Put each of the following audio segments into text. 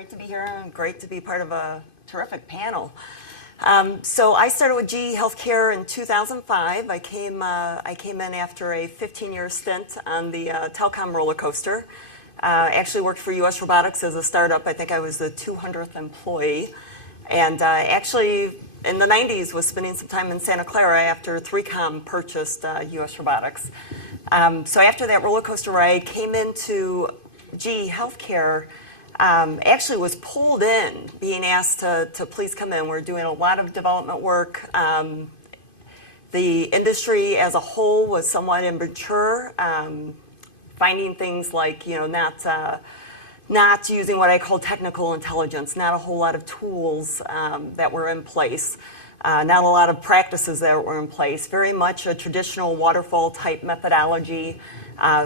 Great to be here and great to be part of a terrific panel. So I started with GE Healthcare in 2005. I came in after a 15-year stint on the telecom roller coaster. Actually worked for US Robotics as a startup. I think I was the 200th employee. And actually, in the 90s, was spending some time in Santa Clara after 3Com purchased US Robotics. So after that roller coaster ride, came into GE Healthcare, actually was pulled in, being asked to please come in. We're doing a lot of development work. The industry as a whole was somewhat immature, finding things like, not using what I call technical intelligence, not a whole lot of tools that were in place, not a lot of practices that were in place, very much a traditional waterfall type methodology.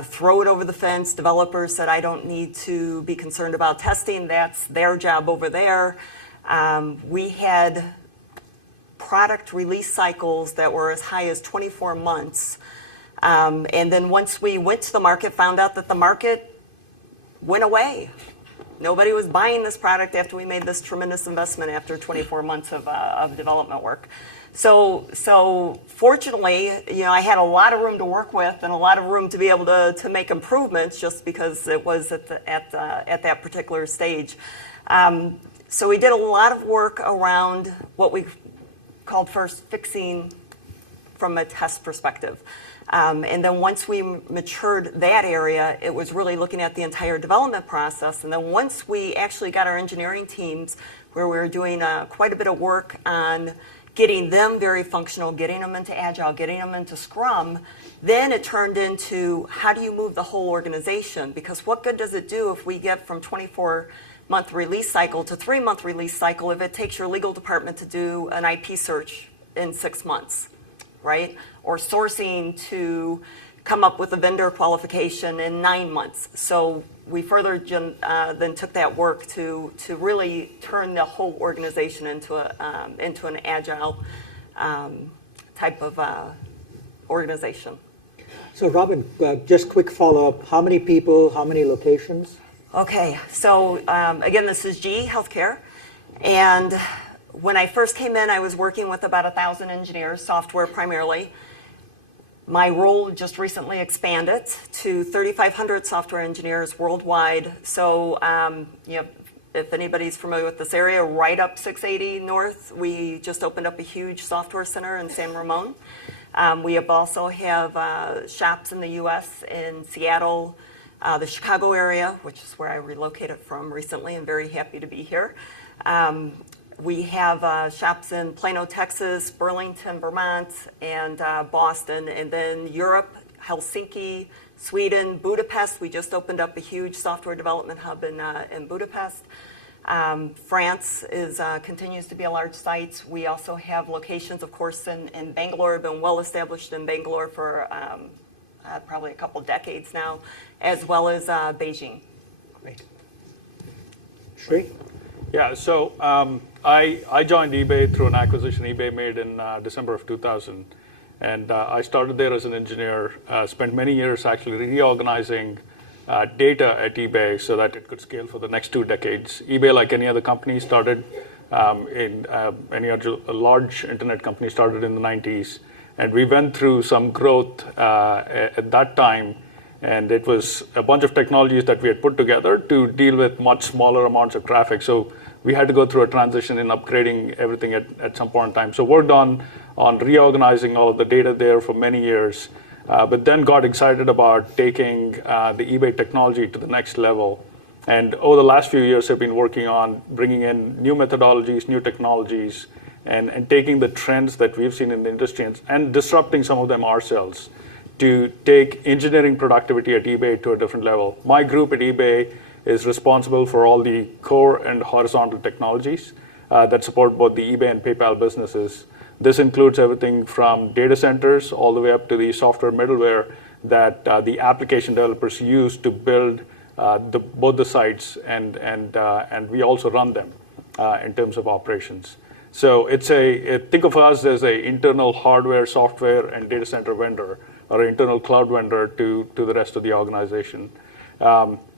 Throw it over the fence. Developers said, I don't need to be concerned about testing. That's their job over there. We had product release cycles that were as high as 24 months. And then once we went to the market, found out that the market went away. Nobody was buying this product after we made this tremendous investment after 24 months of development work. So fortunately, I had a lot of room to work with and a lot of room to be able to make improvements just because it was at that particular stage. So we did a lot of work around what we called first fixing from a test perspective. And then once we matured that area, it was really looking at the entire development process. And then once we actually got our engineering teams, where we were doing quite a bit of work on getting them very functional, getting them into Agile, getting them into Scrum, then it turned into how do you move the whole organization? Because what good does it do if we get from 24-month release cycle to 3-month release cycle if it takes your legal department to do an IP search in 6 months, right? Or sourcing to come up with a vendor qualification in 9 months. So we further then took that work to really turn the whole organization into an agile type of organization. So Robin, just quick follow-up. How many people, how many locations? Okay, so again, this is GE Healthcare. And when I first came in, I was working with about 1,000 engineers, software primarily. My role just recently expanded to 3,500 software engineers worldwide. So, if anybody's familiar with this area, right up 680 North, we just opened up a huge software center in San Ramon. We also have shops in the U.S. in Seattle, the Chicago area, which is where I relocated from recently, and very happy to be here. We have shops in Plano, Texas, Burlington, Vermont, and Boston. And then Europe, Helsinki, Sweden, Budapest. We just opened up a huge software development hub in Budapest. France continues to be a large site. We also have locations, of course, in Bangalore. Been well established in Bangalore for probably a couple decades now, as well as Beijing. Great. Sri? Yeah, so I joined eBay through an acquisition eBay made in December of 2000. And I started there as an engineer, spent many years actually reorganizing data at eBay so that it could scale for the next 2 decades. eBay, like any other company, started any other large internet company, started in the 90s. And we went through some growth at that time. And it was a bunch of technologies that we had put together to deal with much smaller amounts of traffic. So we had to go through a transition in upgrading everything at some point in time. So worked on reorganizing all of the data there for many years, but then got excited about taking the eBay technology to the next level. And over the last few years, I've been working on bringing in new methodologies, new technologies, and taking the trends that we've seen in the industry and disrupting some of them ourselves to take engineering productivity at eBay to a different level. My group at eBay is responsible for all the core and horizontal technologies that support both the eBay and PayPal businesses. This includes everything from data centers all the way up to the software middleware that the application developers use to build both the sites, and we also run them in terms of operations. So think of us as an internal hardware, software, and data center vendor, or an internal cloud vendor to the rest of the organization.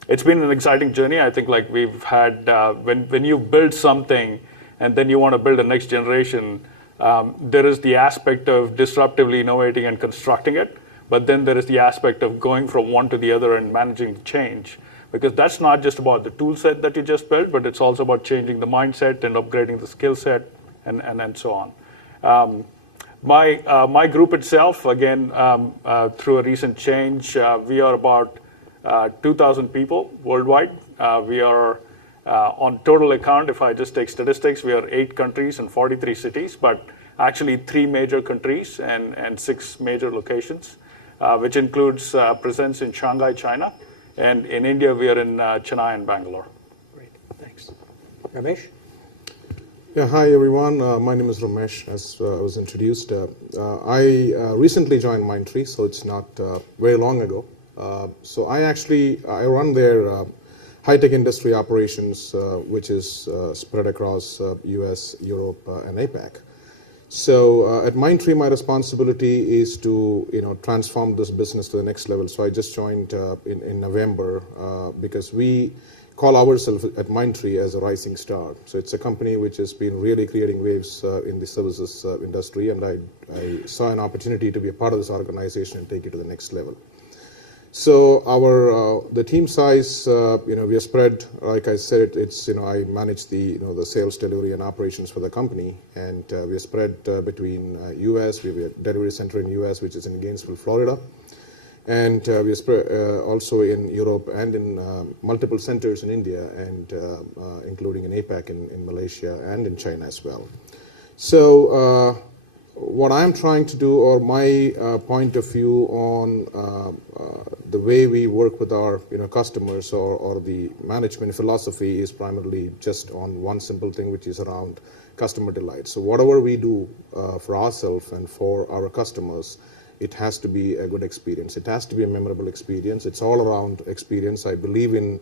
it's been an exciting journey. I think like we've had, when you build something and then you want to build a next generation, there is the aspect of disruptively innovating and constructing it, but then there is the aspect of going from one to the other and managing the change. Because that's not just about the tool set that you just built, but it's also about changing the mindset and upgrading the skill set and so on. My group itself, again, through a recent change, we are about 2,000 people worldwide. We are on total account, if I just take statistics, we are 8 countries and 43 cities, but actually 3 major countries and 6 major locations, which includes presence in Shanghai, China. And in India, we are in Chennai and Bangalore. Great, thanks. Ramesh? Yeah, hi everyone. My name is Ramesh, as I was introduced. I recently joined Mindtree, so it's not very long ago. So I run their high-tech industry operations, which is spread across US, Europe, and APAC. So at Mindtree, my responsibility is to transform this business to the next level. So I just joined in November because we call ourselves at Mindtree as a rising star. So it's a company which has been really creating waves in the services industry, and I saw an opportunity to be a part of this organization and take it to the next level. So the team size, we are spread. Like I said, it's I manage the sales, delivery, and operations for the company, and we are spread between U.S. We have a delivery center in U.S. which is in Gainesville, Florida, and we are spread also in Europe and in multiple centers in India, and including in APAC, in Malaysia, and in China as well. So. What I'm trying to do, or my point of view on the way we work with our customers or the management philosophy is primarily just on one simple thing, which is around customer delight. So whatever we do for ourselves and for our customers, it has to be a good experience. It has to be a memorable experience. It's all around experience. I believe in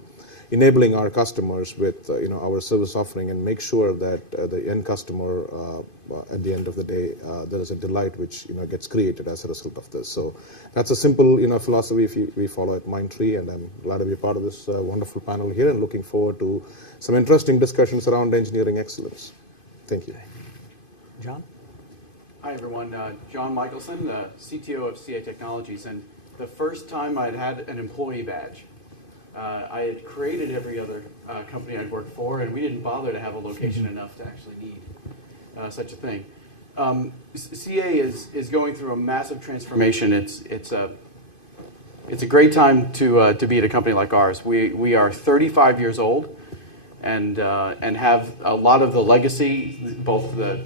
enabling our customers with our service offering and make sure that the end customer at the end of the day there is a delight which gets created as a result of this. So that's a simple philosophy we follow at Mindtree, and I'm glad to be a part of this wonderful panel here and looking forward to some interesting discussions around engineering excellence. Thank you. John? Hi everyone, John Michelson, the CTO of CA Technologies, and the first time I'd had an employee badge. I had created every other company I'd worked for, and we didn't bother to have a location enough to actually need such a thing. CA is going through a massive transformation. It's a great time to be at a company like ours. We are 35 years old, and have a lot of the legacy, both the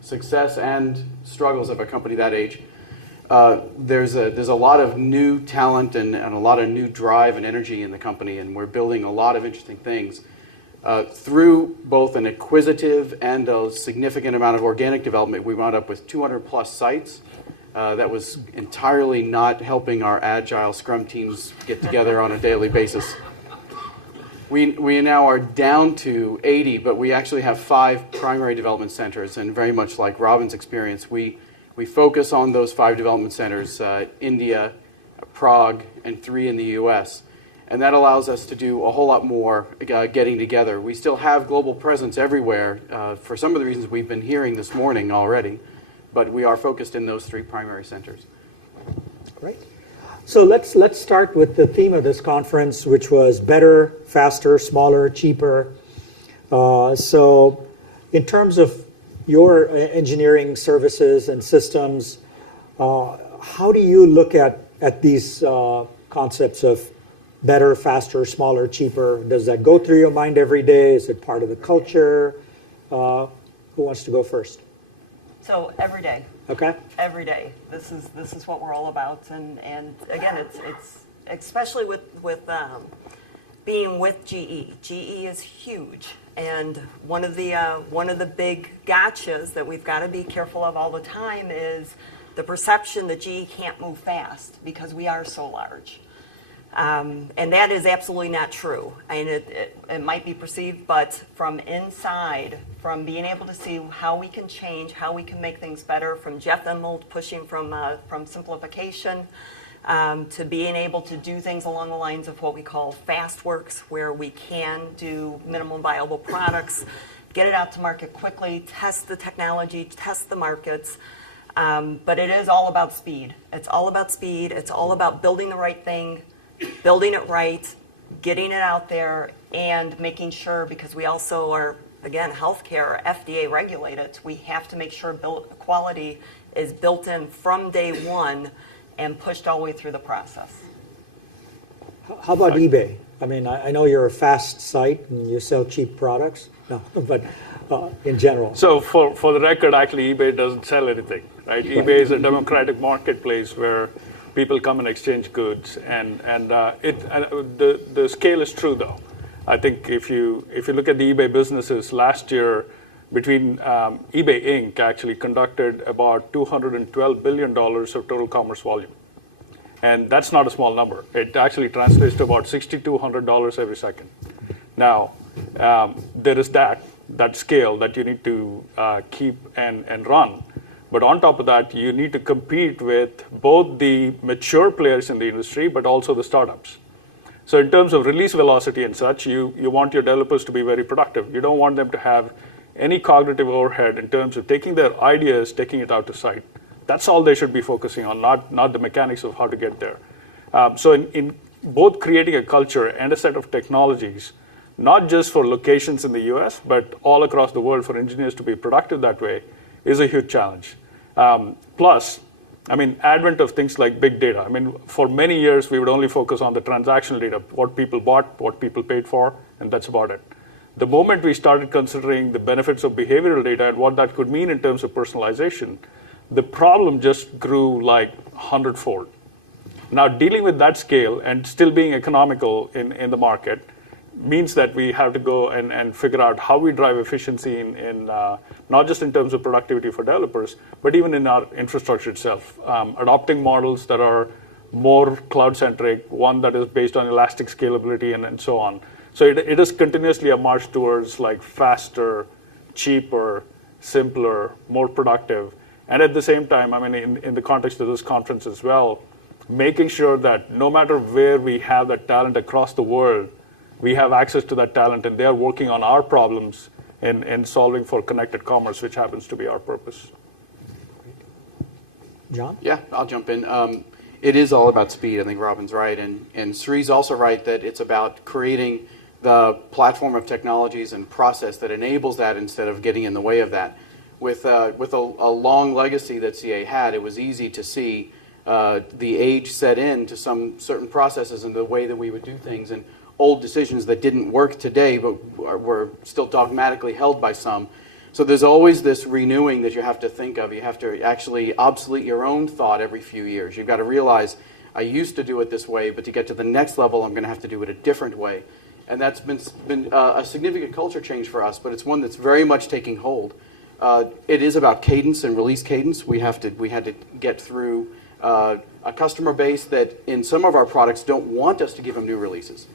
success and struggles of a company that age. There's a lot of new talent and a lot of new drive and energy in the company, and we're building a lot of interesting things. Through both an acquisitive and a significant amount of organic development, we wound up with 200 plus sites. That was entirely not helping our agile Scrum teams get together on a daily basis. We now are down to 80, but we actually have 5 primary development centers, and very much like Robin's experience, we focus on those 5 development centers, India, Prague, and 3 in the US. And that allows us to do a whole lot more getting together. We still have global presence everywhere for some of the reasons we've been hearing this morning already, but we are focused in those 3 primary centers. Great. So let's start with the theme of this conference, which was better, faster, smaller, cheaper. So in terms of your engineering services and systems, how do you look at these concepts of better, faster, smaller, cheaper? Does that go through your mind every day? Is it part of the culture? Who wants to go first? So every day. Okay. Every day. This is what we're all about, and again, it's especially with being with GE. GE is huge, and one of the big gotchas that we've got to be careful of all the time is the perception that GE can't move fast because we are so large. And that is absolutely not true. I mean, it might be perceived, but from inside, from being able to see how we can change, how we can make things better, from Jeff Immelt pushing from simplification, to being able to do things along the lines of what we call fast works, where we can do minimum viable products, get it out to market quickly, test the technology, test the markets. But it is all about speed. It's all about speed. It's all about building the right thing, building it right, getting it out there, and making sure, because we also are, again, healthcare, FDA regulated, we have to make sure quality is built in from day one and pushed all the way through the process. How about eBay? I mean, I know you're a fast site and you sell cheap products. No, but in general. So for the record, actually, eBay doesn't sell anything, right? eBay is a democratic marketplace where people come and exchange goods, and the scale is true though. I think if you look at the eBay businesses last year, between eBay Inc. actually conducted about $212 billion of total commerce volume. And that's not a small number. It actually translates to about $6,200 every second. Now, there is that scale that you need to keep and run. But on top of that, you need to compete with both the mature players in the industry, but also the startups. So in terms of release velocity and such, you want your developers to be very productive. You don't want them to have any cognitive overhead in terms of taking their ideas, taking it out to site. That's all they should be focusing on, not the mechanics of how to get there. So in both creating a culture and a set of technologies, not just for locations in the US, but all across the world for engineers to be productive that way, is a huge challenge. Plus, I mean, advent of things like big data. I mean, for many years, we would only focus on the transactional data, what people bought, what people paid for, and that's about it. The moment we started considering the benefits of behavioral data and what that could mean in terms of personalization, the problem just grew like 100-fold. Now, dealing with that scale and still being economical in the market means that we have to go and figure out how we drive efficiency in not just in terms of productivity for developers, but even in our infrastructure itself. Adopting models that are more cloud-centric, one that is based on elastic scalability and so on. So it is continuously a march towards like faster, cheaper, simpler, more productive. And at the same time, I mean, in the context of this conference as well, making sure that no matter where we have that talent across the world, we have access to that talent and they're working on our problems and solving for connected commerce, which happens to be our purpose. John? Yeah, I'll jump in. It is all about speed. I think Robin's right. And Sri's also right that it's about creating the platform of technologies and process that enables that instead of getting in the way of that. With a long legacy that CA had, it was easy to see the age set in to some certain processes and the way that we would do things, and old decisions that didn't work today but were still dogmatically held by some. So there's always this renewing that you have to think of. You have to actually obsolete your own thought every few years. You've got to realize, I used to do it this way, but to get to the next level, I'm going to have to do it a different way. And that's been a significant culture change for us, but it's one that's very much taking hold. It is about cadence and release cadence. We had to get through a customer base that in some of our products don't want us to give them new releases,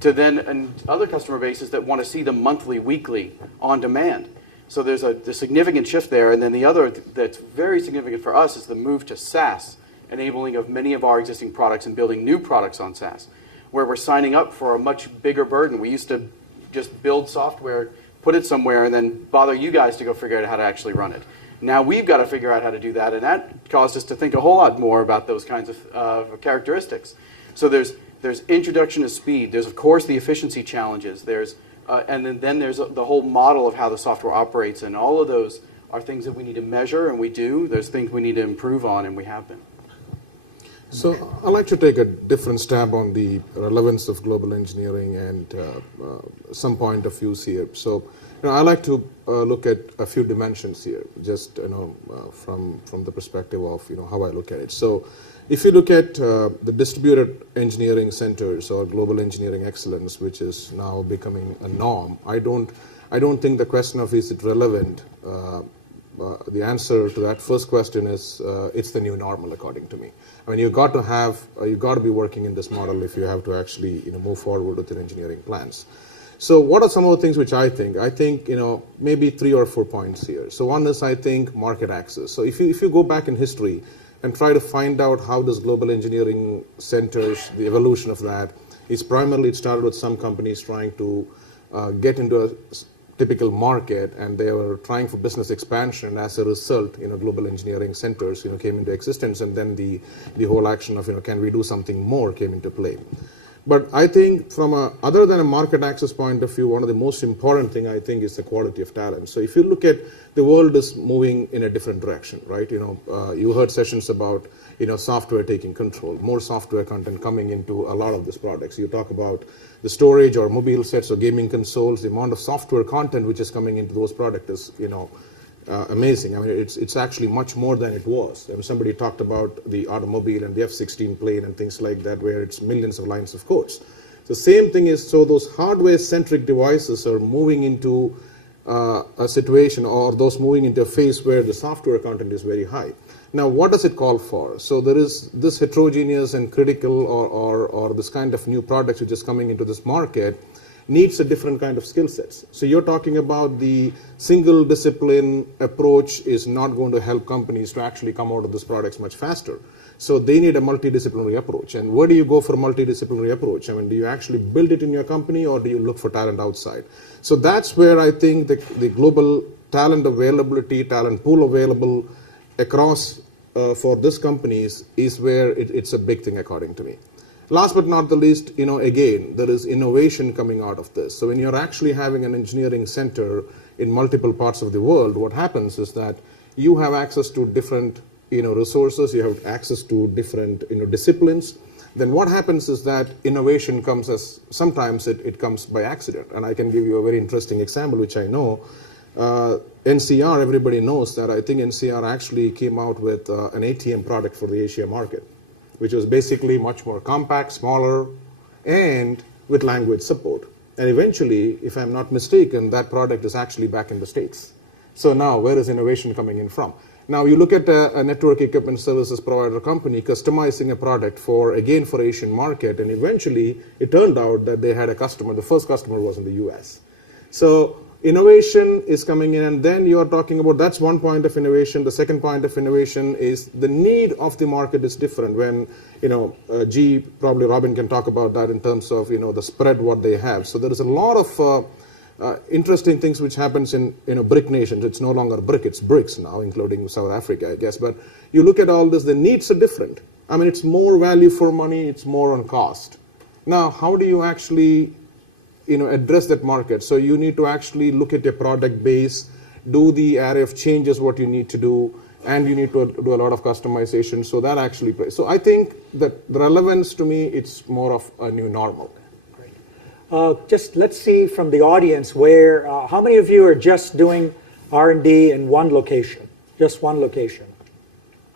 to then and other customer bases that want to see them monthly, weekly, on demand. So there's a significant shift there. And then the other that's very significant for us is the move to SaaS, enabling of many of our existing products and building new products on SaaS, where we're signing up for a much bigger burden. We used to just build software, put it somewhere, and then bother you guys to go figure out how to actually run it. Now we've got to figure out how to do that, and that caused us to think a whole lot more about those kinds of characteristics. So there's introduction of speed. There's, of course, the efficiency challenges. There's and then there's the whole model of how the software operates, and all of those are things that we need to measure, and we do. There's things we need to improve on, and we have been. So I'd like to take a different stab on the relevance of global engineering and some point of views here. So I like to look at a few dimensions here, just from the perspective of how I look at it. So if you look at the distributed engineering centers or global engineering excellence, which is now becoming a norm, I don't think the question of is it relevant. The answer to that first question is it's the new normal, according to me. I mean, you've got to be working in this model if you have to actually move forward with your engineering plans. So what are some of the things which I think? I think maybe 3 or 4 points here. So one is, I think, market access. So if you go back in history, and try to find out how does global engineering centers, the evolution of that, is primarily it started with some companies trying to get into a typical market, and they were trying for business expansion. As a result, global engineering centers, came into existence, and then the whole action of, can we do something more came into play. But I think other than a market access point of view, one of the most important thing I think is the quality of talent. So if you look at the world is moving in a different direction, right? You heard sessions about, software taking control, more software content coming into a lot of these products. You talk about the storage or mobile sets or gaming consoles, the amount of software content which is coming into those products is, amazing. I mean, it's actually much more than it was. Somebody talked about the automobile and the F-16 plane and things like that, where it's millions of lines of codes. The same thing is, so those hardware-centric devices are moving into a situation, or those moving into a phase where the software content is very high. Now, what does it call for? So there is this heterogeneous and critical, or this kind of new products which is coming into this market, needs a different kind of skill sets. So you're talking about the single discipline approach is not going to help companies to actually come out of these products much faster. So they need a multidisciplinary approach. And where do you go for a multidisciplinary approach? I mean, do you actually build it in your company, or do you look for talent outside? So that's where I think the global talent availability, talent pool available across for these companies is where it's a big thing, according to me. Last but not the least, again, there is innovation coming out of this. So when you're actually having an engineering center in multiple parts of the world, what happens is that you have access to different, resources, you have access to different, disciplines. Then what happens is that innovation comes as, sometimes it comes by accident. And I can give you a very interesting example, which I know. NCR, everybody knows that. I think NCR actually came out with an ATM product for the Asia market, which was basically much more compact, smaller, and with language support. And eventually, if I'm not mistaken, that product is actually back in the States. So now, where is innovation coming in from? Now, you look at a network equipment services provider company customizing a product for Asian market, and eventually, it turned out that they had a customer. The first customer was in the US. So innovation is coming in, and then you are talking about, that's one point of innovation. The second point of innovation is the need of the market is different. When, probably Robin can talk about that in terms of, the spread, what they have. So there is a lot of interesting things which happens in, BRIC nations. It's no longer BRIC, it's BRICS now, including South Africa, I guess. But you look at all this, the needs are different. I mean, it's more value for money, it's more on cost. Now, how do you actually address that market? So you need to actually look at your product base, do the array of changes, what you need to do, and you need to do a lot of customization. So that actually plays. So I think that the relevance to me, it's more of a new normal. Great. Just let's see from the audience where, how many of you are just doing R&D in one location? Just one location?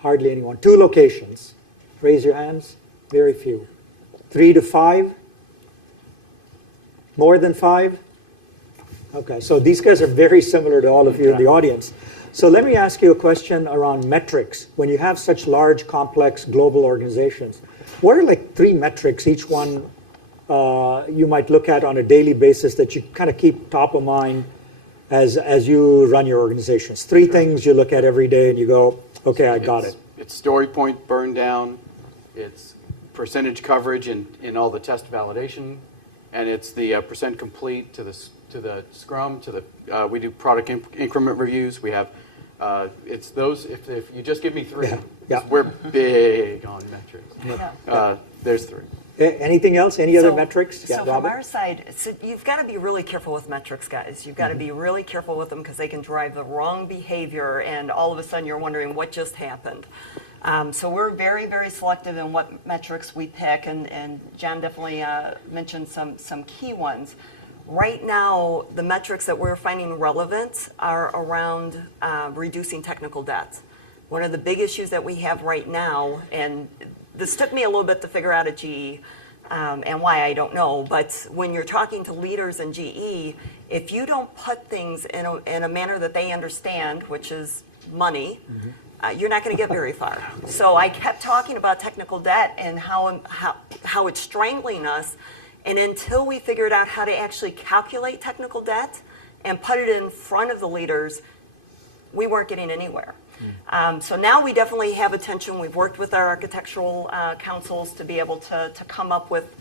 Hardly anyone. 2 locations? Raise your hands. Very few. 3 to 5? More than 5? Okay, so these guys are very similar to all of you in the audience. So let me ask you a question around metrics. When you have such large, complex, global organizations, what are like 3 metrics, each one you might look at on a daily basis that you kind of keep top of mind as you run your organizations? 3 things you look at every day and you go, okay, I got it. It's story point burn down, it's percentage coverage in all the test validation, and it's the percent complete to the Scrum, we do product increment reviews. We have, it's those, if you just give me 3, yeah. We're big on metrics. Yeah. There's 3. Anything else? Any other metrics? So from our side, you've got to be really careful with metrics, guys. You've got to be really careful with them because they can drive the wrong behavior, and all of a sudden you're wondering what just happened. So we're very, very selective in what metrics we pick, and John definitely mentioned some key ones. Right now, the metrics that we're finding relevant are around reducing technical debt. One of the big issues that we have right now, and this took me a little bit to figure out at GE, and why I don't know, but when you're talking to leaders in GE, if you don't put things in a manner that they understand, which is money, you're not going to get very far. So I kept talking about technical debt and how it's strangling us, and until we figured out how to actually calculate technical debt and put it in front of the leaders, we weren't getting anywhere. So now we definitely have attention. We've worked with our architectural councils to be able to come up with,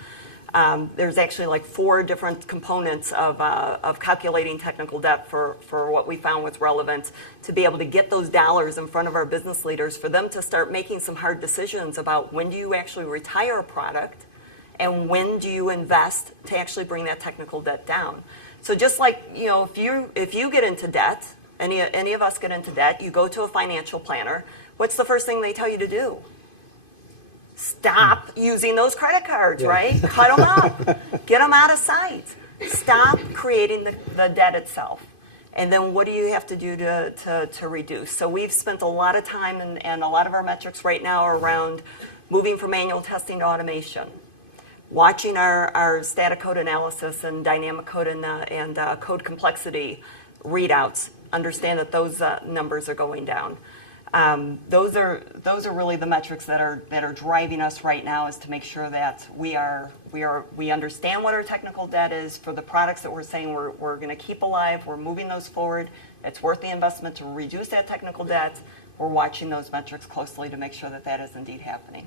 there's actually like 4 different components of calculating technical debt for what we found was relevant, to be able to get those dollars in front of our business leaders, for them to start making some hard decisions about when do you actually retire a product and when do you invest to actually bring that technical debt down. So just like, if you get into debt, any of us get into debt, you go to a financial planner, what's the first thing they tell you to do? Stop using those credit cards, right? Cut them up. Get them out of sight. Stop creating the debt itself. And then what do you have to do to reduce? So we've spent a lot of time, and a lot of our metrics right now are around moving from manual testing to automation, watching our static code analysis and dynamic code and code complexity readouts, understand that those numbers are going down. Those are really the metrics that are driving us right now, is to make sure that we understand what our technical debt is for the products that we're saying we're going to keep alive. We're moving those forward. It's worth the investment to reduce that technical debt. We're watching those metrics closely to make sure that is indeed happening.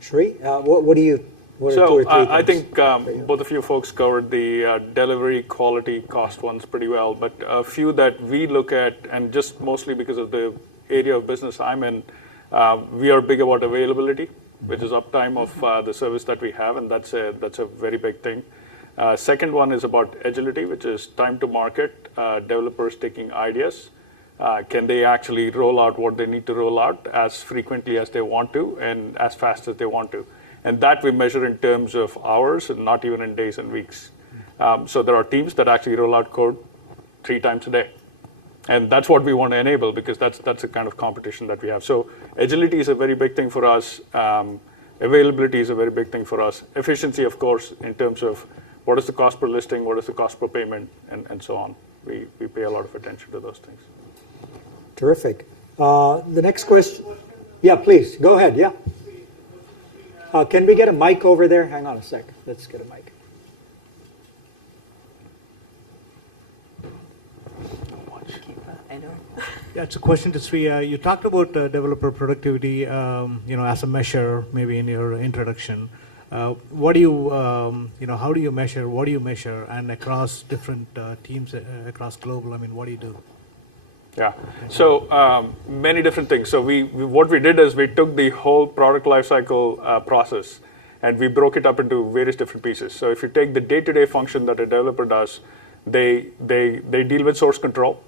Shri, what do you? What are 2 or 3 I things? think both of you folks covered the delivery, quality, cost ones pretty well, but a few that we look at, and just mostly because of the area of business I'm in, we are big about availability, which is uptime of the service that we have, and that's a very big thing. Second one is about agility, which is time to market, developers taking ideas. Can they actually roll out what they need to roll out as frequently as they want to and as fast as they want to? And that we measure in terms of hours and not even in days and weeks. So there are teams that actually roll out code 3 times a day. And that's what we want to enable, because that's the kind of competition that we have. So agility is a very big thing for us. Availability is a very big thing for us. Efficiency, of course, in terms of what is the cost per listing, what is the cost per payment, and so on. We pay a lot of attention to those things. Terrific. The next question. Yeah, please, go ahead, yeah. Can we get a mic over there? Hang on a sec. Let's get a mic. Yeah, it's a question to Sri. You talked about developer productivity, as a measure, maybe in your introduction. What do you, how do you measure? What do you measure? And across different teams across global, what do you do? Yeah, so many different things. So what we did is we took the whole product lifecycle process and we broke it up into various different pieces. So if you take the day-to-day function that a developer does, they deal with source control,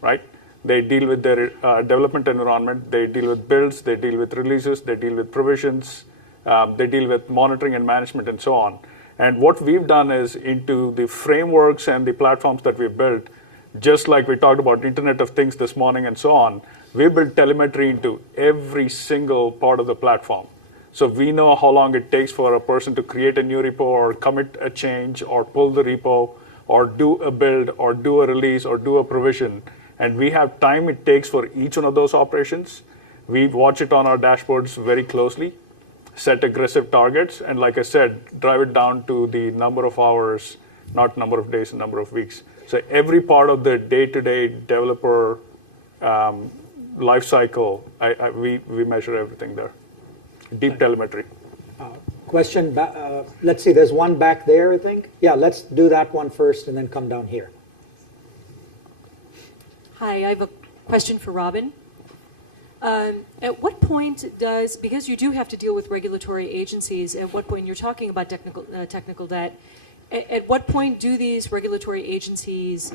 right? They deal with their development environment. They deal with builds. They deal with releases. They deal with provisions. They deal with monitoring and management and so on. And what we've done is, into the frameworks and the platforms that we've built, just like we talked about Internet of Things this morning and so on, we built telemetry into every single part of the platform. So we know how long it takes for a person to create a new repo or commit a change or pull the repo or do a build or do a release or do a provision. And we have time it takes for each one of those operations. We watch it on our dashboards very closely, set aggressive targets, and like I said, drive it down to the number of hours, not number of days and number of weeks. So every part of the day-to-day developer life cycle, we measure everything there. Deep telemetry. Question, let's see, there's one back there, I think. Yeah, let's do that one first and then come down here. Hi, I have a question for Robin. At what point because you do have to deal with regulatory agencies, at what point, you're talking about technical debt, at what point do these regulatory agencies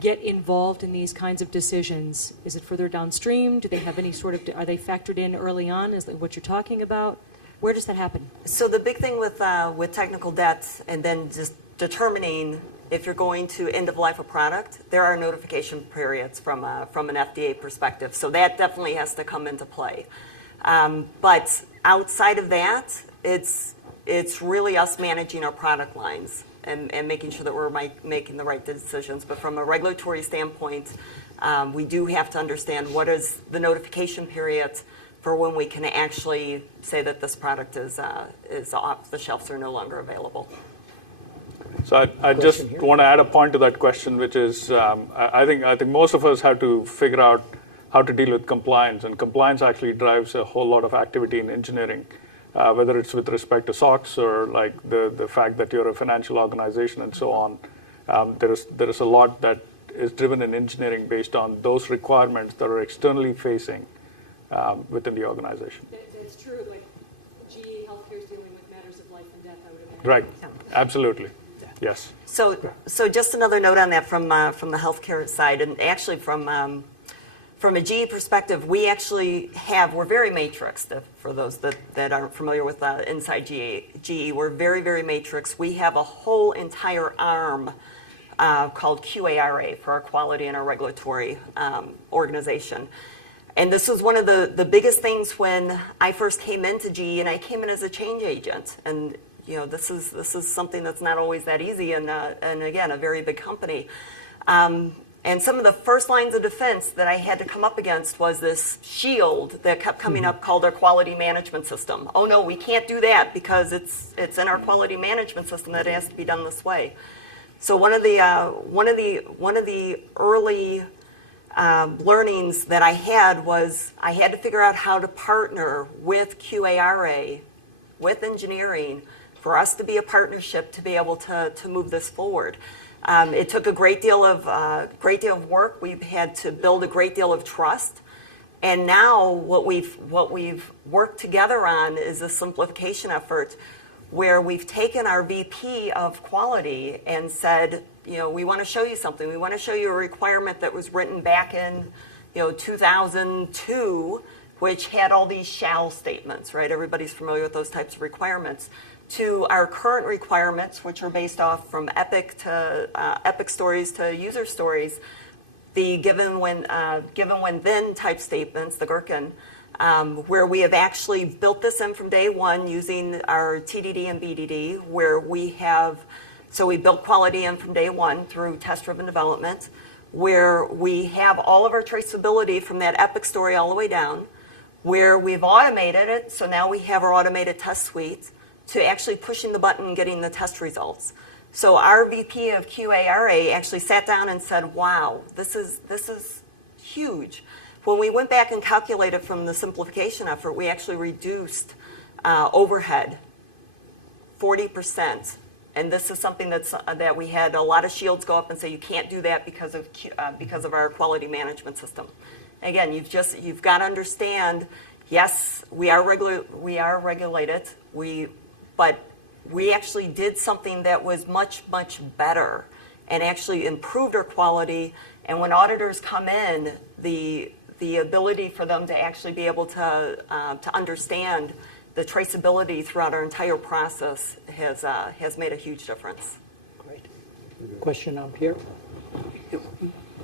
get involved in these kinds of decisions? Is it further downstream? Do they have any sort of, are they factored in early on, is what you're talking about? Where does that happen? So the big thing with technical debt, and then just determining if you're going to end of life a product, there are notification periods from an FDA perspective. So that definitely has to come into play. But outside of that, it's really us managing our product lines and making sure that we're making the right decisions. But from a regulatory standpoint, we do have to understand what is the notification period for when we can actually say that this product is off the shelves or no longer available. So I just want to add a point to that question, which is I think most of us have to figure out how to deal with compliance. And compliance actually drives a whole lot of activity in engineering, whether it's with respect to SOX or like the fact that you're a financial organization and so on. There is a lot that is driven in engineering based on those requirements that are externally facing within the organization. That's true. Like GE Healthcare is dealing with matters of life and death, I would imagine. Right. Absolutely. Yes. So just another note on that from the healthcare side, and actually from a GE perspective, we're very matrixed. For those that aren't familiar with inside GE, we're very, very matrix. We have a whole entire arm called QARA for our quality and our regulatory organization. And this was one of the biggest things when I first came into GE, and I came in as a change agent. And this is something that's not always that easy, and again, a very big company. And some of the first lines of defense that I had to come up against was this shield that kept coming up called our quality management system. Oh no, we can't do that because it's in our quality management system that it has to be done this way. So one of the early learnings that I had was I had to figure out how to partner with QARA, with engineering, for us to be a partnership to be able to move this forward. It took a great deal of work. We've had to build a great deal of trust, and now what we've worked together on is a simplification effort, where we've taken our VP of quality and said, we want to show you something. We want to show you a requirement that was written back in 2002, which had all these shall statements, right? Everybody's familiar with those types of requirements, to our current requirements, which are based off from Epic stories to user stories, the given when then type statements, the Gherkin, where we have actually built this in from day one using our TDD and BDD, where we built quality in from day one through test-driven development, where we have all of our traceability from that Epic story all the way down, where we've automated it, so now we have our automated test suite, to actually pushing the button and getting the test results. So our VP of QARA actually sat down and said, wow, this is huge. When we went back and calculated from the simplification effort, we actually reduced overhead 40%. And this is something that we had a lot of shields go up and say, you can't do that because of our quality management system. Again, you've got to understand, yes, we are regulated, but we actually did something that was much, much better and actually improved our quality. And when auditors come in, the ability for them to actually be able to understand the traceability throughout our entire process has made a huge difference. Great. Question out here.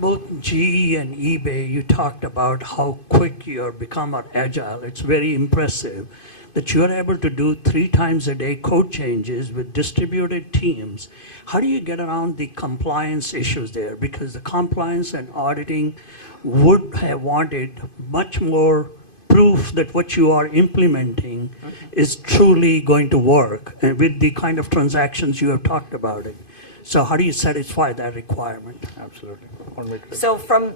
Both GE and eBay, you talked about how quick you have become agile. It's very impressive that you're able to do 3 times a day code changes with distributed teams. How do you get around the compliance issues there? Because the compliance and auditing would have wanted much more proof that what you are implementing is truly going to work, and with the kind of transactions you have talked about it. So how do you satisfy that requirement? Absolutely. So from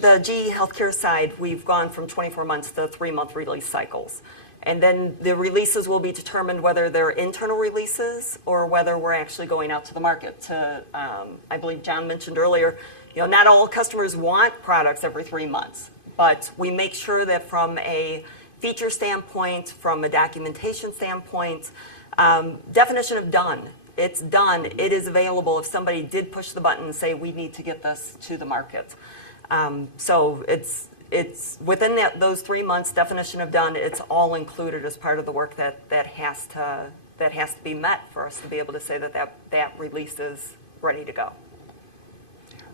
the GE Healthcare side, we've gone from 24 months to 3-month release cycles. And then the releases will be determined whether they're internal releases or whether we're actually going out to the market. I believe John mentioned earlier, not all customers want products every 3 months, but we make sure that from a feature standpoint, from a documentation standpoint, definition of done. It's done. It is available if somebody did push the button and say, we need to get this to the market. So it's within those 3 months definition of done, it's all included as part of the work that has to be met for us to be able to say that release is ready to go.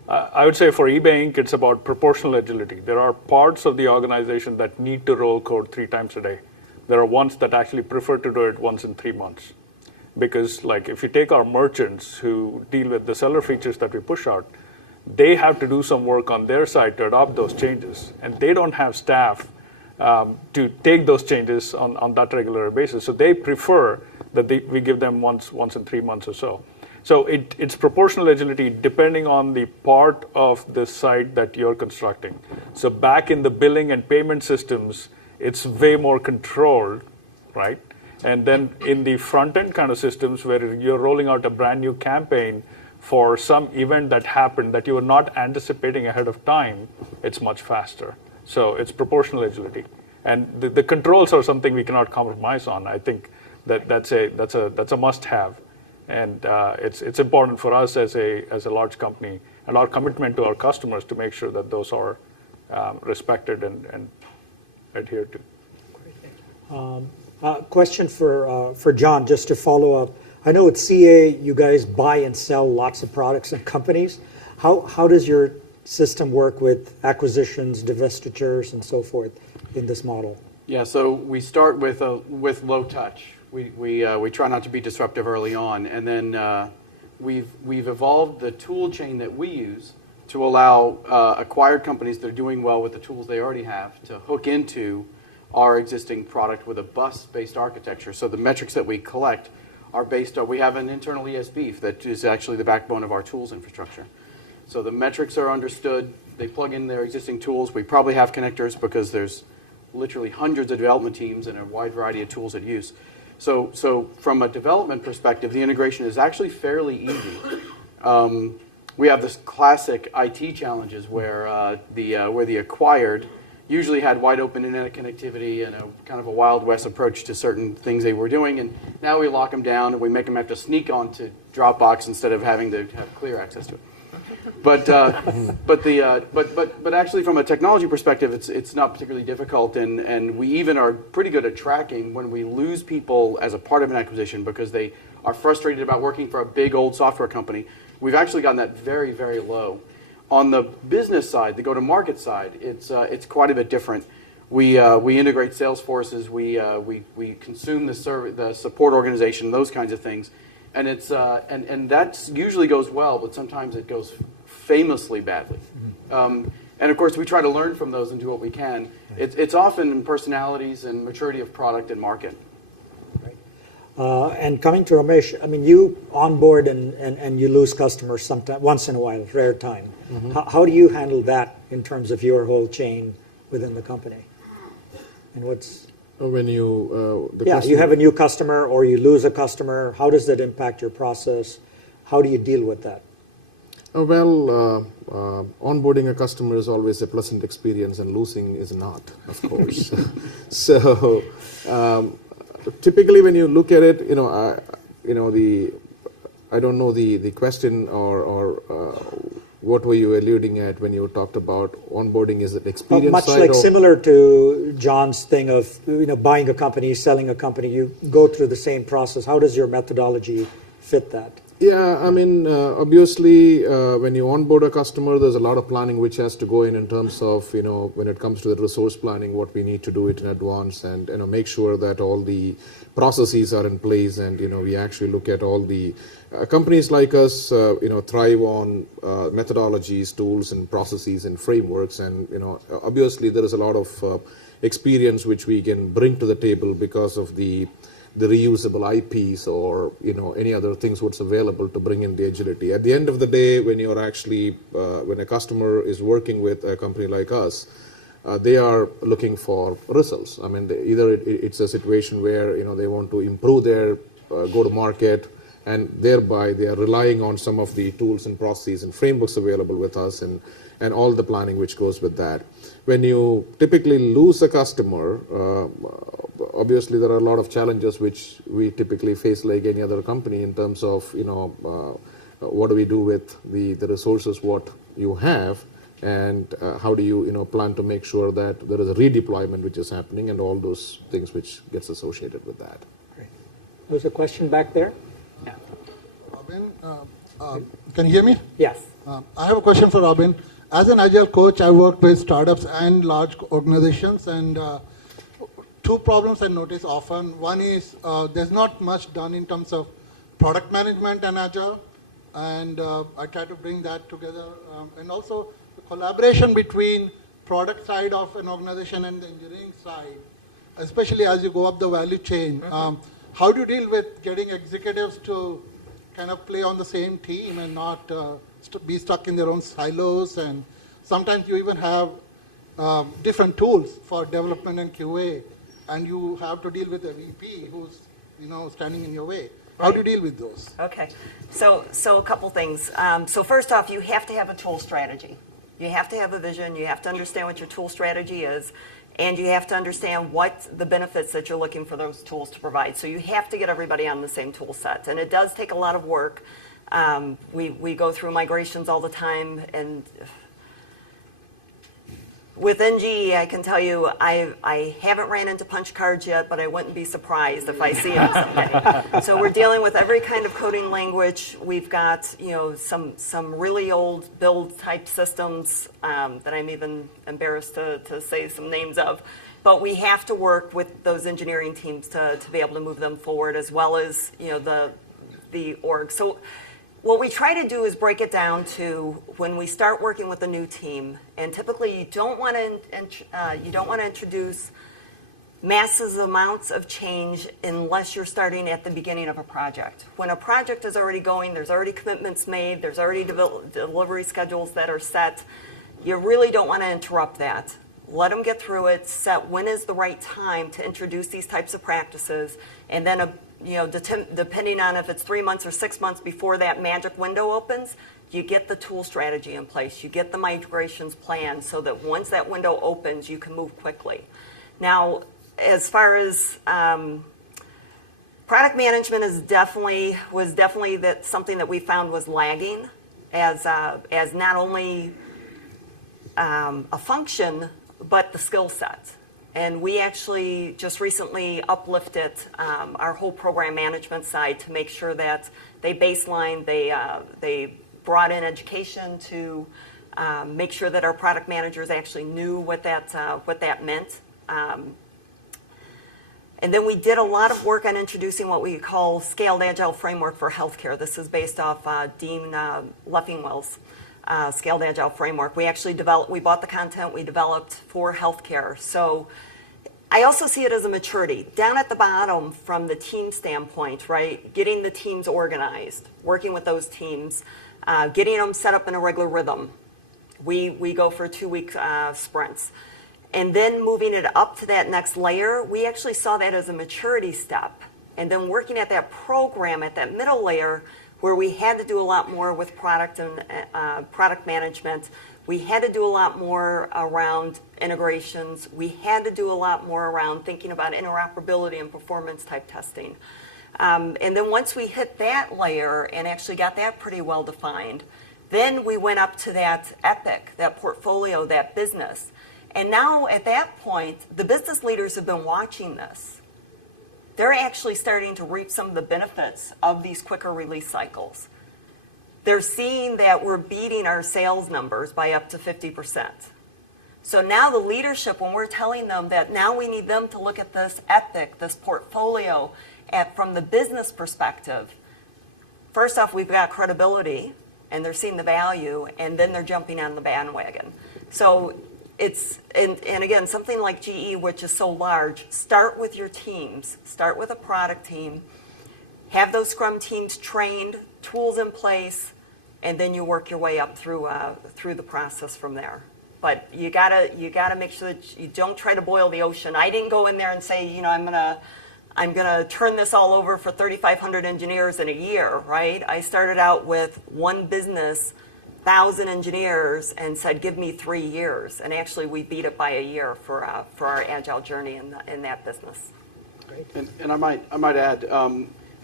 I would say for eBay Inc., it's about proportional agility. There are parts of the organization that need to roll code 3 times a day. There are ones that actually prefer to do it once in 3 months. Because like if you take our merchants who deal with the seller features that we push out, they have to do some work on their side to adopt those changes. And they don't have staff to take those changes on that regular basis. So they prefer that we give them once in 3 months or so. So it's proportional agility depending on the part of the site that you're constructing. So back in the billing and payment systems, it's way more controlled, right? And then in the front end kind of systems where you're rolling out a brand new campaign for some event that happened that you were not anticipating ahead of time, it's much faster. So it's proportional agility. And the controls are something we cannot compromise on. I think that's a must-have. And it's important for us as a large company and our commitment to our customers to make sure that those are respected and adhered to. Question for John, just to follow up. I know at CA you guys buy and sell lots of products and companies. How does your system work with acquisitions, divestitures, and so forth in this model? Yeah, so we start with low touch. We try not to be disruptive early on, and then we've evolved the tool chain that we use to allow acquired companies that are doing well with the tools they already have to hook into our existing product with a bus-based architecture. So the metrics that we collect are based on, we have an internal ESB that is actually the backbone of our tools infrastructure. So the metrics are understood, they plug in their existing tools. We probably have connectors because there's literally hundreds of development teams and a wide variety of tools at use. So from a development perspective, the integration is actually fairly easy. We have this classic IT challenges where the acquired usually had wide open internet connectivity and a kind of a Wild West approach to certain things they were doing, and now we lock them down and we make them have to sneak onto Dropbox instead of having to have clear access to it. But actually, from a technology perspective, it's not particularly difficult, and we even are pretty good at tracking when we lose people as a part of an acquisition because they are frustrated about working for a big old software company. We've actually gotten that very, very low. On the business side, the go-to-market side, it's quite a bit different. We integrate Salesforces, we consume the support organization, those kinds of things, and and that usually goes well, but sometimes it goes famously badly. And of course, we try to learn from those and do what we can. It's often in personalities and maturity of product and market. And coming to Ramesh, I mean, you onboard and you lose customers once in a while, rare time. How do you handle that in terms of your whole chain within the company? And what's When you you have a new customer or you lose a customer, how does that impact your process? How do you deal with that? Onboarding a customer is always a pleasant experience, and losing is not, of course. So typically, when you look at it, I don't know the question or what were you alluding at when you talked about onboarding? Is it experience much side like or? similar to John's thing of buying a company, selling a company, you go through the same process. How does your methodology fit that? Yeah, I mean, obviously, when you onboard a customer, there's a lot of planning which has to go in terms of, when it comes to the resource planning, what we need to do it in advance and, make sure that all the processes are in place and, we actually look at all the companies like us, thrive on methodologies, tools, and processes and frameworks. And, obviously, there is a lot of experience which we can bring to the table because of the reusable IPs or any other things what's available to bring in the agility. At the end of the day, when you're actually when a customer is working with a company like us, they are looking for results. I mean, either it's a situation where they want to improve their go-to-market, and thereby they are relying on some of the tools and processes and frameworks available with us and all the planning which goes with that. When you typically lose a customer, obviously there are a lot of challenges which we typically face like any other company in terms of, what do we do with the resources what you have, and how do you, plan to make sure that there is a redeployment which is happening and all those things which gets associated with that. Great. There's a question back there. Robin, can you hear me? Yes. I have a question for Robin. As an agile coach, I work with startups and large organizations, and two problems I notice often. One is there's not much done in terms of product management and agile, and I try to bring that together. And also the collaboration between product side of an organization and the engineering side, especially as you go up the value chain. How do you deal with getting executives to kind of play on the same team and not be stuck in their own silos. And sometimes you even have different tools for development and QA, and you have to deal with a VP who's standing in your way. How do you deal with those? Okay, so a couple things. So first off, you have to have a tool strategy. You have to have a vision. You have to understand what your tool strategy is, and you have to understand what the benefits that you're looking for those tools to provide. So you have to get everybody on the same tool set, and it does take a lot of work. We go through migrations all the time, and within GE, I can tell you, I haven't ran into punch cards yet, but I wouldn't be surprised if I see them someday. So we're dealing with every kind of coding language. We've got some really old build type systems that I'm even embarrassed to say some names of. But we have to work with those engineering teams to be able to move them forward, as well as the org. So what we try to do is break it down to when we start working with a new team, and typically you don't want to introduce massive amounts of change unless you're starting at the beginning of a project. When a project is already going, there's already commitments made, there's already delivery schedules that are set. You really don't want to interrupt that. Let them get through it, set when is the right time to introduce these types of practices, and then depending on if it's 3 months or 6 months before that magic window opens, you get the tool strategy in place. You get the migrations planned so that once that window opens, you can move quickly. Now, as far as product management was definitely something that we found was lagging as not only a function, but the skill set. And we actually just recently uplifted our whole program management side to make sure that they baseline, they brought in education to make sure that our product managers actually knew what that meant. And then we did a lot of work on introducing what we call Scaled Agile Framework for Healthcare. This is based off Dean Leffingwell's Scaled Agile Framework. We actually we bought the content we developed for healthcare. So I also see it as a maturity. Down at the bottom from the team standpoint, right, getting the teams organized, working with those teams, getting them set up in a regular rhythm. We go for 2-week sprints. And then moving it up to that next layer, we actually saw that as a maturity step. And then working at that program, at that middle layer, where we had to do a lot more with product and product management. We had to do a lot more around integrations. We had to do a lot more around thinking about interoperability and performance type testing. And then once we hit that layer and actually got that pretty well defined, then we went up to that epic, that portfolio, that business. And now at that point, the business leaders have been watching this. They're actually starting to reap some of the benefits of these quicker release cycles. They're seeing that we're beating our sales numbers by up to 50%. So now the leadership, when we're telling them that now we need them to look at this epic, this portfolio, from the business perspective, first off, we've got credibility, and they're seeing the value, and then they're jumping on the bandwagon. So it's, and again, something like GE, which is so large, start with your teams. Start with a product team. Have those Scrum teams trained, tools in place, and then you work your way up through the process from there. But you gotta make sure that you don't try to boil the ocean. I didn't go in there and say, I'm gonna turn this all over for 3,500 engineers in a year, right? I started out with one business, 1,000 engineers, and said, give me 3 years. And actually, we beat it by a year for our agile journey in that business. Great. And I might add,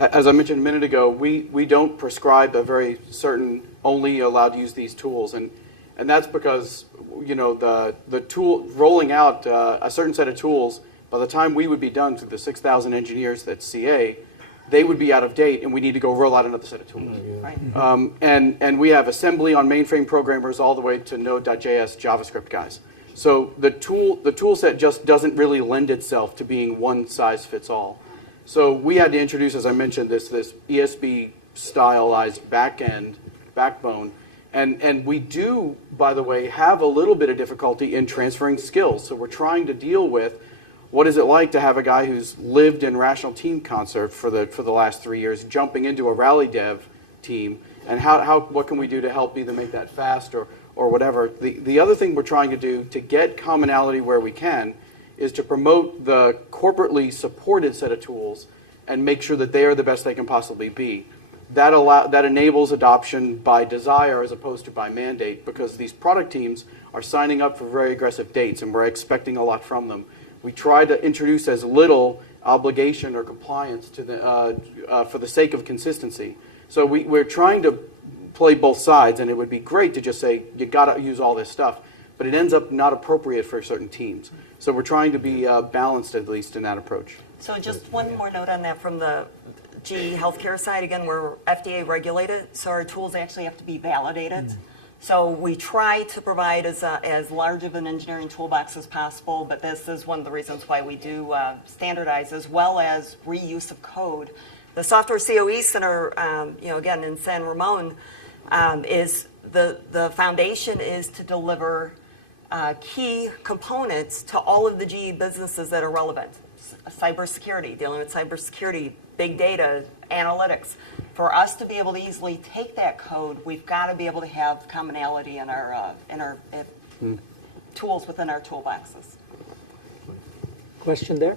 as I mentioned a minute ago, we don't prescribe a very certain only allowed to use these tools, and that's because the tool rolling out a certain set of tools. By the time we would be done to the 6,000 engineers that's CA, they would be out of date, and we need to go roll out another set of tools. Right. And we have assembly on mainframe programmers all the way to Node.js JavaScript guys. So the tool set just doesn't really lend itself to being one size fits all. So we had to introduce, as I mentioned, this ESB stylized backbone. And we do, by the way, have a little bit of difficulty in transferring skills. So we're trying to deal with what is it like to have a guy who's lived in Rational Team Concert for the last 3 years, jumping into a Rally Dev team, and what can we do to help either make that fast or whatever. The other thing we're trying to do to get commonality where we can is to promote the corporately supported set of tools and make sure that they are the best they can possibly be. That enables adoption by desire as opposed to by mandate, because these product teams are signing up for very aggressive dates and we're expecting a lot from them. We try to introduce as little obligation or compliance to for the sake of consistency. So we're trying to play both sides, and it would be great to just say, you got to use all this stuff, but it ends up not appropriate for certain teams. So we're trying to be balanced, at least, in that approach. So just one more note on that from the GE healthcare side. Again, we're FDA regulated, so our tools actually have to be validated. So we try to provide as large of an engineering toolbox as possible, but this is one of the reasons why we do standardize as well as reuse of code. The Software COE Center, again, in San Ramon, is the foundation is to deliver key components to all of the GE businesses that are relevant. Cybersecurity, dealing with cybersecurity, big data, analytics. For us to be able to easily take that code, we've got to be able to have commonality in our tools within our toolboxes. Question there?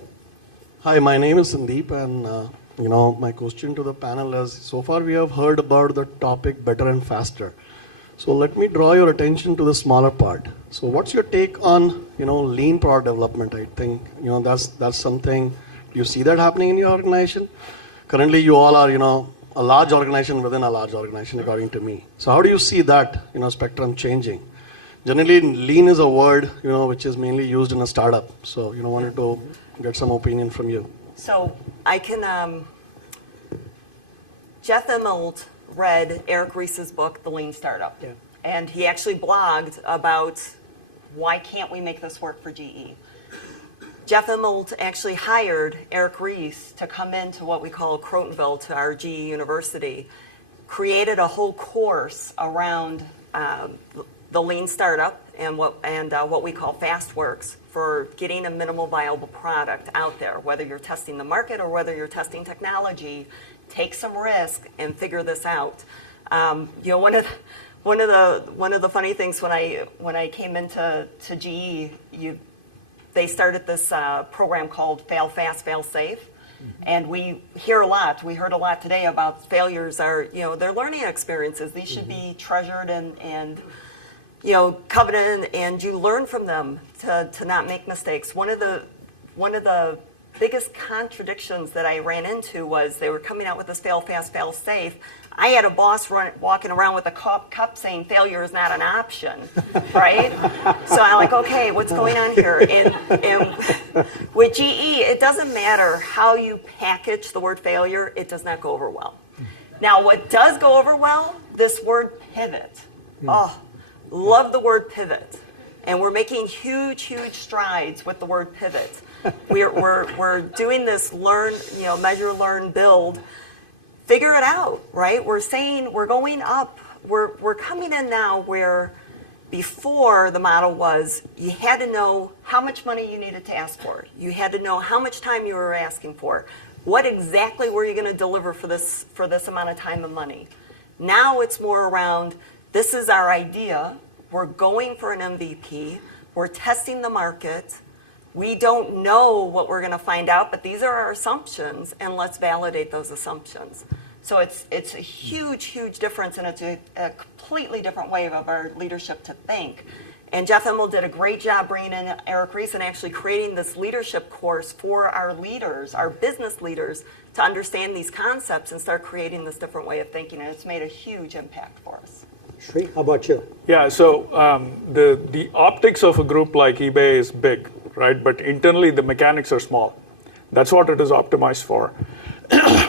Hi, my name is Sandeep, and my question to the panel is, so far we have heard about the topic better and faster. So let me draw your attention to the smaller part. So what's your take on, lean product development? I think, that's something, you see that happening in your organization? Currently you all are, a large organization within a large organization, according to me. So how do you see that, spectrum changing? Generally, lean is a word, which is mainly used in a startup. So, wanted to get some opinion from you. So I can, Jeff Immelt read Eric Ries's book, The Lean Startup. Yeah. And he actually blogged about why can't we make this work for GE. Jeff Immelt actually hired Eric Ries to come into what we call Crotonville, to our GE University, created a whole course around the lean startup and what we call fast works for getting a minimal viable product out there. Whether you're testing the market or whether you're testing technology, take some risk and figure this out. One of the funny things when I came into GE, they started this program called Fail Fast, Fail Safe. And we heard a lot today about failures are, they're learning experiences. These should be treasured and coveted, and you learn from them to not make mistakes. One of the biggest contradictions that I ran into was they were coming out with this fail fast, fail safe. I had a boss walking around with a cup saying failure is not an option, right? So I'm like, okay, what's going on here? And with GE, it doesn't matter how you package the word failure, it does not go over well. Now, what does go over well? This word pivot. Oh, love the word pivot. And we're making huge, huge strides with the word pivot. We're doing this measure, learn, build. Figure it out, right? We're saying we're going up. We're coming in now where before the model was you had to know how much money you needed to ask for. You had to know how much time you were asking for. What exactly were you going to deliver for this amount of time and money? Now it's more around, this is our idea. We're going for an MVP. We're testing the market. We don't know what we're going to find out, but these are our assumptions, and let's validate those assumptions. So it's a huge, huge difference, and it's a completely different way of our leadership to think. And Jeff Immelt did a great job bringing in Eric Ries and actually creating this leadership course for our leaders, our business leaders, to understand these concepts and start creating this different way of thinking, and it's made a huge impact for us. Sri, how about you? Yeah, so the optics of a group like eBay is big, right? But internally, the mechanics are small. That's what it is optimized for.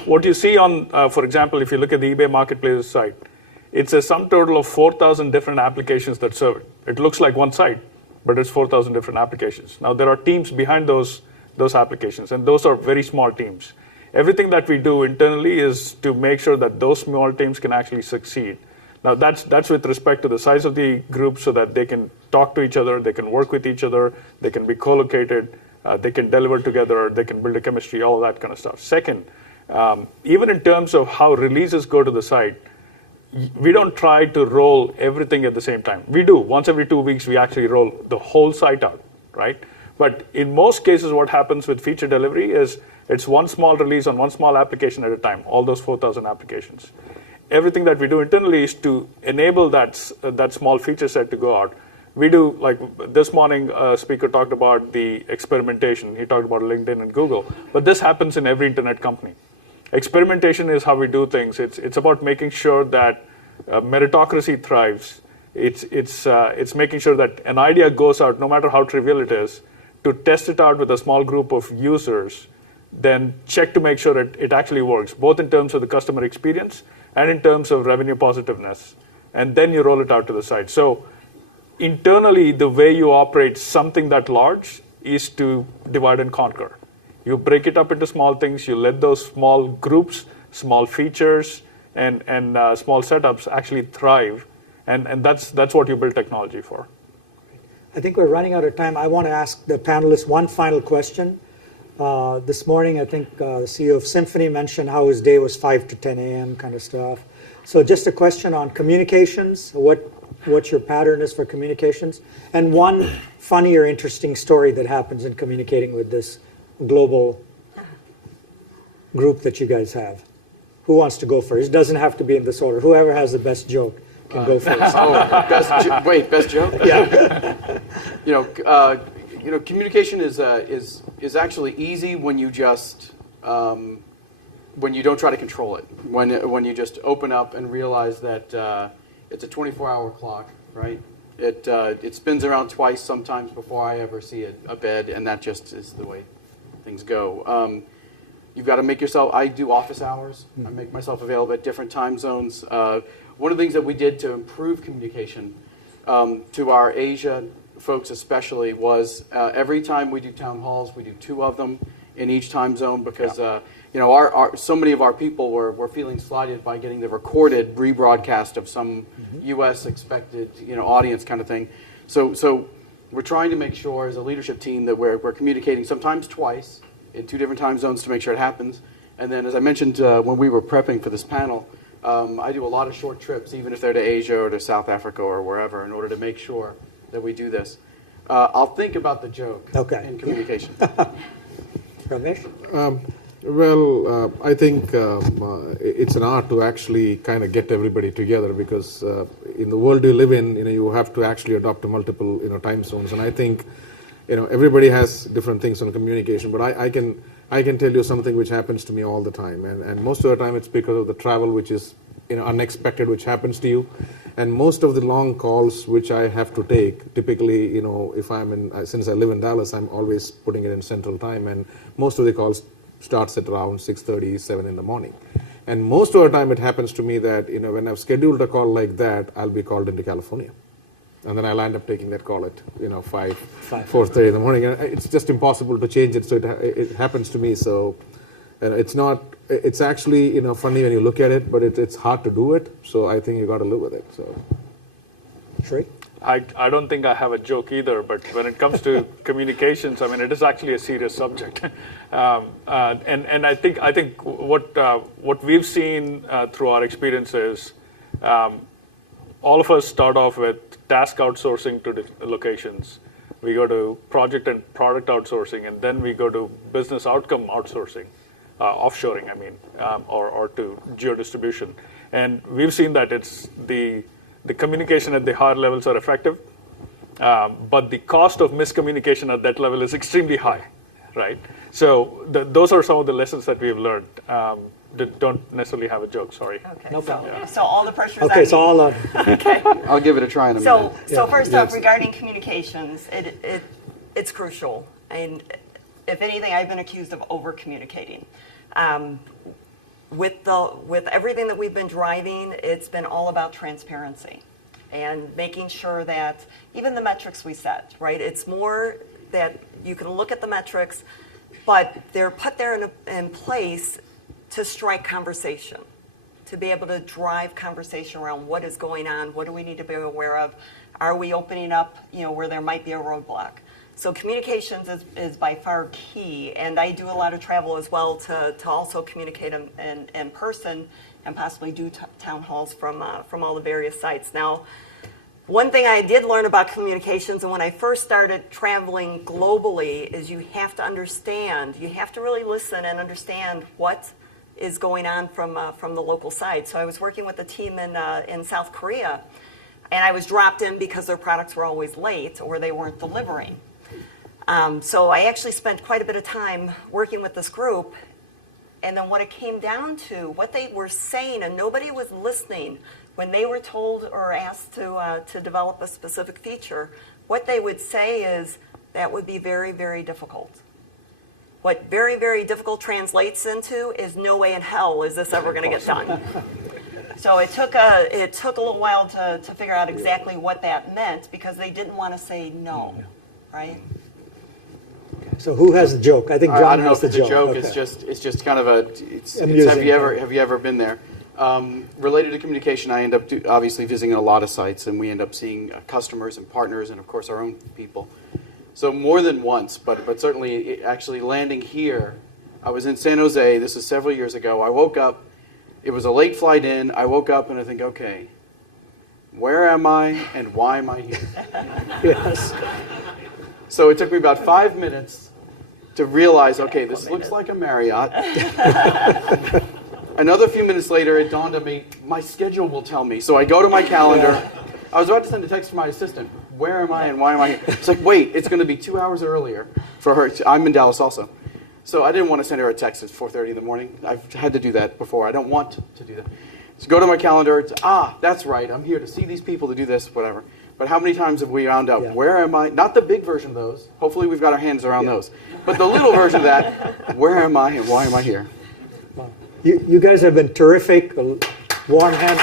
What you see on, for example, if you look at the eBay Marketplace site, it's a sum total of 4,000 different applications that serve it. It looks like one site, but it's 4,000 different applications. Now, there are teams behind those applications, and those are very small teams. Everything that we do internally is to make sure that those small teams can actually succeed. Now, that's with respect to the size of the group so that they can talk to each other, they can work with each other, they can be co-located, they can deliver together, they can build a chemistry, all that kind of stuff. Second, even in terms of how releases go to the site, we don't try to roll everything at the same time. We do. Once every 2 weeks, we actually roll the whole site out, right? But in most cases, what happens with feature delivery is it's one small release on one small application at a time, all those 4,000 applications. Everything that we do internally is to enable that small feature set to go out. We do, like this morning, a speaker talked about the experimentation. He talked about LinkedIn and Google. But this happens in every internet company. Experimentation is how we do things. It's about making sure that meritocracy thrives. It's making sure that an idea goes out, no matter how trivial it is, to test it out with a small group of users, then check to make sure it actually works, both in terms of the customer experience and in terms of revenue positiveness. And then you roll it out to the site. So internally, the way you operate something that large is to divide and conquer. You break it up into small things. You let those small groups, small features, and small setups actually thrive. And that's what you build technology for. I think we're running out of time. I want to ask the panelists one final question. This morning, I think the CEO of Symphony mentioned how his day was 5 to 10 a.m. kind of stuff. So just a question on communications, what your pattern is for communications, and one funny or interesting story that happens in communicating with this global group that you guys have. Who wants to go first? It doesn't have to be in this order. Whoever has the best joke can go first. Best joke? Yeah. Communication is actually easy when you just when you don't try to control it. When you just open up and realize that it's a 24-hour clock, right? It spins around twice sometimes before I ever see a bed, and that just is the way things go. You've got to make yourself. I do office hours. I make myself available at different time zones. One of the things that we did to improve communication to our Asia folks especially was every time we do town halls, we do 2 of them in each time zone because so many of our people were feeling slighted by getting the recorded rebroadcast of some U.S. expected audience kind of thing. So we're trying to make sure as a leadership team that we're communicating sometimes twice in 2 different time zones to make sure it happens. And then, as I mentioned when we were prepping for this panel, I do a lot of short trips, even if they're to Asia or to South Africa or wherever, in order to make sure that we do this. I'll think about the joke in communication. Ramesh? I think it's an art to actually kind of get everybody together because in the world you live in, you have to actually adopt to multiple time zones. And I think everybody has different things on communication, but I can tell you something which happens to me all the time, and most of the time it's because of the travel which is unexpected, which happens to you, and most of the long calls which I have to take, typically if since I live in Dallas, I'm always putting it in Central Time, and most of the calls starts at around 6:30, 7 in the morning, and most of the time it happens to me that when I've scheduled a call like that, I'll be called into California. And then I'll end up taking that call at 4:30 in the morning. And it's just impossible to change it, so it happens to me. So it's actually funny when you look at it, but it's hard to do it. So I think you got to live with it. So, Sri? I don't think I have a joke either, but when it comes to communications, it is actually a serious subject. And I think what we've seen through our experience is all of us start off with task outsourcing to locations. We go to project and product outsourcing, and then we go to business outcome outsourcing, offshoring, or to geo-distribution. And we've seen that it's the communication at the higher levels are effective, but the cost of miscommunication at that level is extremely high, right? So those are some of the lessons that we've learned. Don't necessarily have a joke, sorry. Okay, No problem. so all the pressure's Okay, on so me. all on. Okay. I'll give it a try in a minute. So first off, regarding communications, it's crucial. And if anything, I've been accused of over-communicating. With everything that we've been driving, it's been all about transparency and making sure that even the metrics we set, right? It's more that you can look at the metrics, but they're put there in place to strike conversation, to be able to drive conversation around what is going on, what do we need to be aware of, are we opening up, where there might be a roadblock. So communications is by far key, and I do a lot of travel as well to also communicate in person and possibly do town halls from all the various sites. Now, one thing I did learn about communications, and when I first started traveling globally, is you have to understand, you have to really listen and understand what is going on from the local side. So I was working with a team in South Korea, and I was dropped in because their products were always late or they weren't delivering. So I actually spent quite a bit of time working with this group, and then what it came down to, what they were saying, and nobody was listening when they were told or asked to develop a specific feature, what they would say is that would be very, very difficult. What very, very difficult translates into is no way in hell is this ever going to get done. So it took a little while to figure out exactly what that meant, because they didn't want to say no, right? So who has the joke? I think John I don't know has if the it's a joke. joke. Okay. It's just kind of a. Amusing. Have you ever been there? Related to communication, I end up obviously visiting a lot of sites, and we end up seeing customers and partners, and of course our own people. So more than once, but certainly actually landing here, I was in San Jose. This is several years ago. I woke up. It was a late flight in. I woke up and I think, okay, where am I and why am I here? Yes. So it took me about 5 minutes to realize, okay, this looks like a Marriott. Another few minutes later, it dawned on me, my schedule will tell me. So I go to my calendar. I was about to send a text to my assistant. Where am I and why am I here? It's like, wait, it's going to be 2 hours earlier for her. I'm in Dallas also. So I didn't want to send her a text at 4:30 in the morning. I've had to do that before. I don't want to do that. So go to my calendar. It's, that's right. I'm here to see these people, to do this, whatever. But how many times have we wound up, where am I? Not the big version of those. Hopefully we've got our hands around those. But the little version of that, where am I and why am I here? You guys have been terrific. Warm hand.